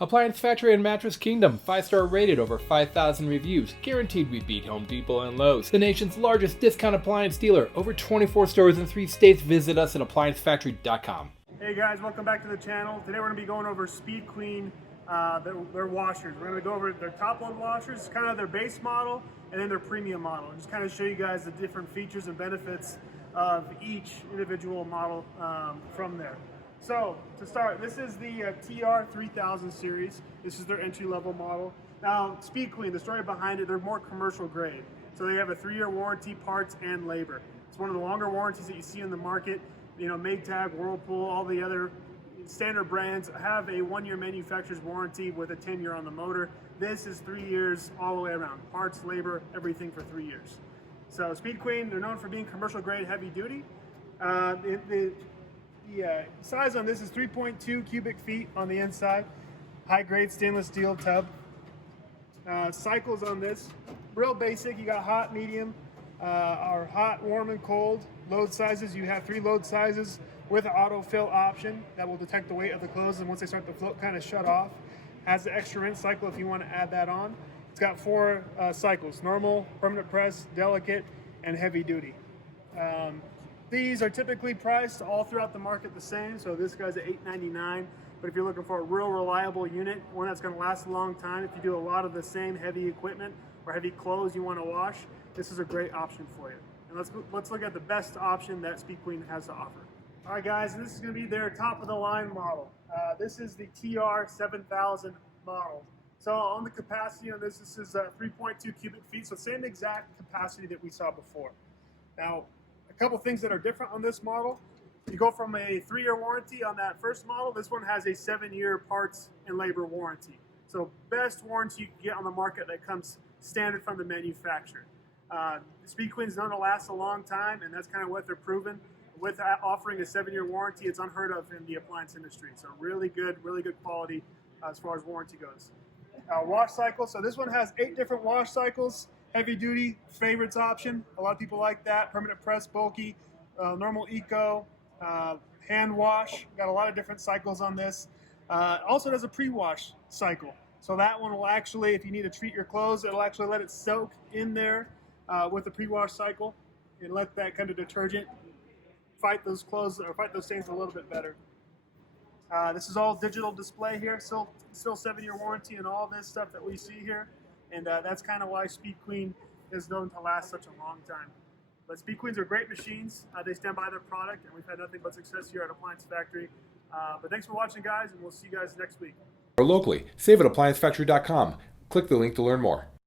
Appliance Factory and Mattress Kingdom, 5-star rated, over 5,000 reviews, guaranteed we beat Home Depot and Lowe's. The nation's largest discount appliance dealer, over 24 stores in 3 states. Visit us at ApplianceFactory.com. Hey guys, welcome back to the channel. Today we're going to be going over Speed Queen, their washers. We're going to go over their top load washers, kind of their base model, and then their premium model. And just kind of show you guys the different features and benefits of each individual model from there. So, to start, this is the TR3000 series. This is their entry-level model. Now, Speed Queen, the story behind it, they're more commercial grade. So they have a 3-year warranty, parts and labor. It's one of the longer warranties that you see in the market. You know, Maytag, Whirlpool, all the other standard brands have a 1-year manufacturer's warranty with a 10-year on the motor. This is 3 years all the way around. Parts, labor, everything for 3 years. So Speed Queen, they're known for being commercial grade, heavy duty. The size on this is 3.2 cubic feet on the inside, high grade stainless steel tub. Cycles on this, real basic. You got hot, medium, or hot, warm, and cold. Load sizes, you have 3 load sizes with an auto fill option that will detect the weight of the clothes, and once they start to float, kind of shut off. Has the extra rinse cycle if you want to add that on. It's got 4 cycles: normal, permanent press, delicate, and heavy duty. These are typically priced all throughout the market the same, so this guy's at $8.99. But if you're looking for a real reliable unit, one that's going to last a long time, if you do a lot of the same heavy equipment or heavy clothes you want to wash, this is a great option for you. And let's look at the best option that Speed Queen has to offer. All right, guys, and this is going to be their top-of-the-line model. This is the TR7000 model. So on the capacity on this is 3.2 cubic feet, so same exact capacity that we saw before. Now, a couple things that are different on this model. You go from a 3-year warranty on that first model. This one has a 7-year parts and labor warranty. So best warranty you can get on the market that comes standard from the manufacturer. Speed Queen's known to last a long time, and that's kind of what they're proven. With offering a 7-year warranty, it's unheard of in the appliance industry. So really good quality as far as warranty goes. Wash cycle. So this one has 8 different wash cycles. Heavy duty, favorites option. A lot of people like that. Permanent press, bulky, normal eco, hand wash. Got a lot of different cycles on this. Also does a pre-wash cycle. So that one will actually, if you need to treat your clothes, it'll actually let it soak in there with the pre-wash cycle and let that kind of detergent fight those clothes or fight those stains a little bit better. This is all digital display here. Still 7-year warranty and all this stuff that we see here. And that's kind of why Speed Queen is known to last such a long time. But Speed Queens are great machines. They stand by their product, and we've had nothing but success here at Appliance Factory. But thanks for watching, guys, and we'll see you guys next week. Or locally, save at ApplianceFactory.com. Click the link to learn more.